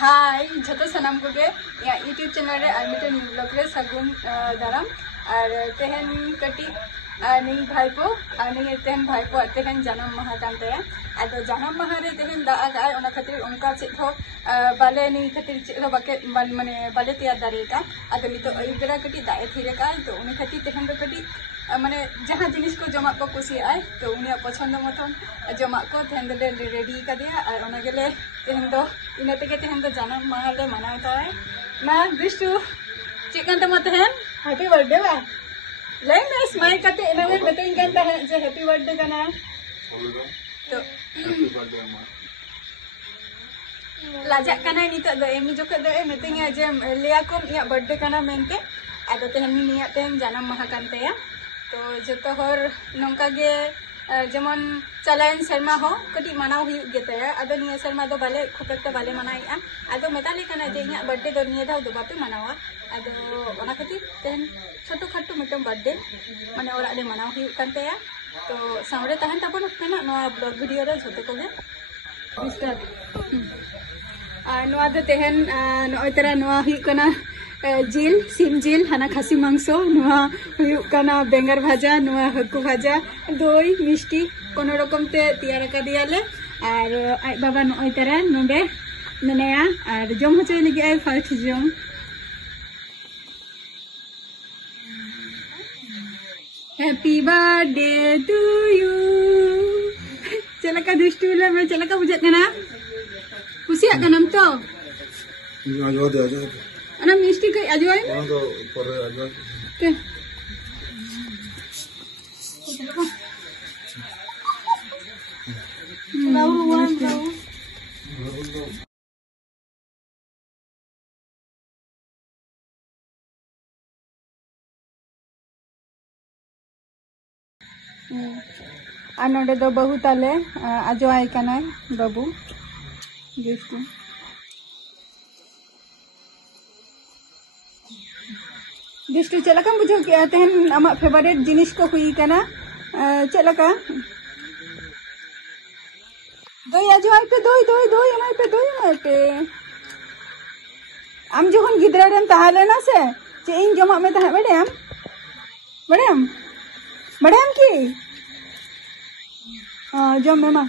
हाय जो सामान को यूट्यूब चैनल रे मिट्टे ब्लॉग रे सगुन दाराम और तेहन कटी नहीं भाईपो नहीं तेहन भाईपो तेहन जन्म माह कान तया आदो जन्म माह रे तेहन दागा ओना खातिर उनका चेत हो बाले नहीं खातिर चेत हो बाके माने बाले तैयार दारे का आदो नितो अयुब बेरा कटी दाए थीरे का तो उनी खातिर तेहन दो कटी माने जहाँ जिनिस को जमा को कुसी आए तो उनिया पसंद मतन जमा को तेहन दे रेडी का दिया और ओना गेले तेहन दो इन तेगे तेहन दो जन्म माह ले मनावता है ना बिष्टु चिकन तो मत है हैप्पी बर्थडे बा लाइन में स्माइल करते इन में बताइन करता है जो हैप्पी बर्थडे का ना तो लाजा कना नितो दो एमी जो के दो मेतिंग जे लिया को या बर्थडे कना मेनते आदो तेहन निया तेहन जन्म माह कानते या तो जतो हर नंका गे जेमन चलायन शर्मा हो कटी मनाव हुई गेते आदो निया शर्मा दो बाले खुपेक्टा बाले मनाइया आदो मेताले कना जे इया बर्थडे दो निया दाव दो बापे मनावा आदो ओना खातिर तेहन छोटो खाटो मिटम बर्थडे माने ओरा ले मनाव हुई कानते या तो सामरे तहन तबन पेना नोआ ब्लॉग वीडियो रे झोतो को गे स्टार्ट नोआ दो तेहन नोय तरा नोआ हुई कना जिल सिम जिल हाना खासी मांसो नुआ हुयुक काना बेंगार भाजा नुआ हकु भाजा दई मिष्टि कोनो रकम ते तैयार का दियाले और आई बाबा नय तरा नोंडे मेनाया और जम होचोय लगी आई फास्ट जम हैप्पी बर्थडे टू यू चलका दुष्टु ले मैं चलका बुझत कना कुसिया कनम तो आजो दे अना मिष्टि कई आजोय वहां तो पर आजो के नोडे दो बहु ताले आजो आई कनाय बाबू गिफ्ट दिष्टु चलका बुझो के तेहन आमा फेवरेट जिनिस को हुई कना चलका दई आजो आई पे दई दई दई एमाय पे आम जोखन गिद्रा रेम ताहले ना से जे इन जमा में ताहे बड़ेम की जम मेमा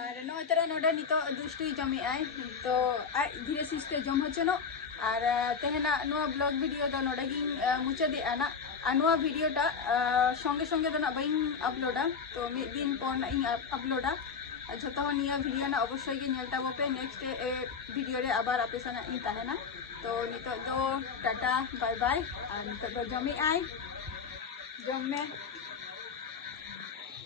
नो तरा नोडे नितो दुष्टु जमी आय तो आ धीरे सुस्ते जम होचनो और तेहना नो ब्लॉग वीडियो दो नोडे गी मुचादे आना नो वीडियो टा संगे संगे दो ना बाइन अपलोडा तो मिद दिन पर ना इन अपलोडा जतो हो निया वीडियो ना अवश्य गे नेलता बोपे नेक्स्ट वीडियो रे आबार आपे सना इन ताहेना तो नितो दो टाटा बाय बाय और नितो दो जमी आय जम में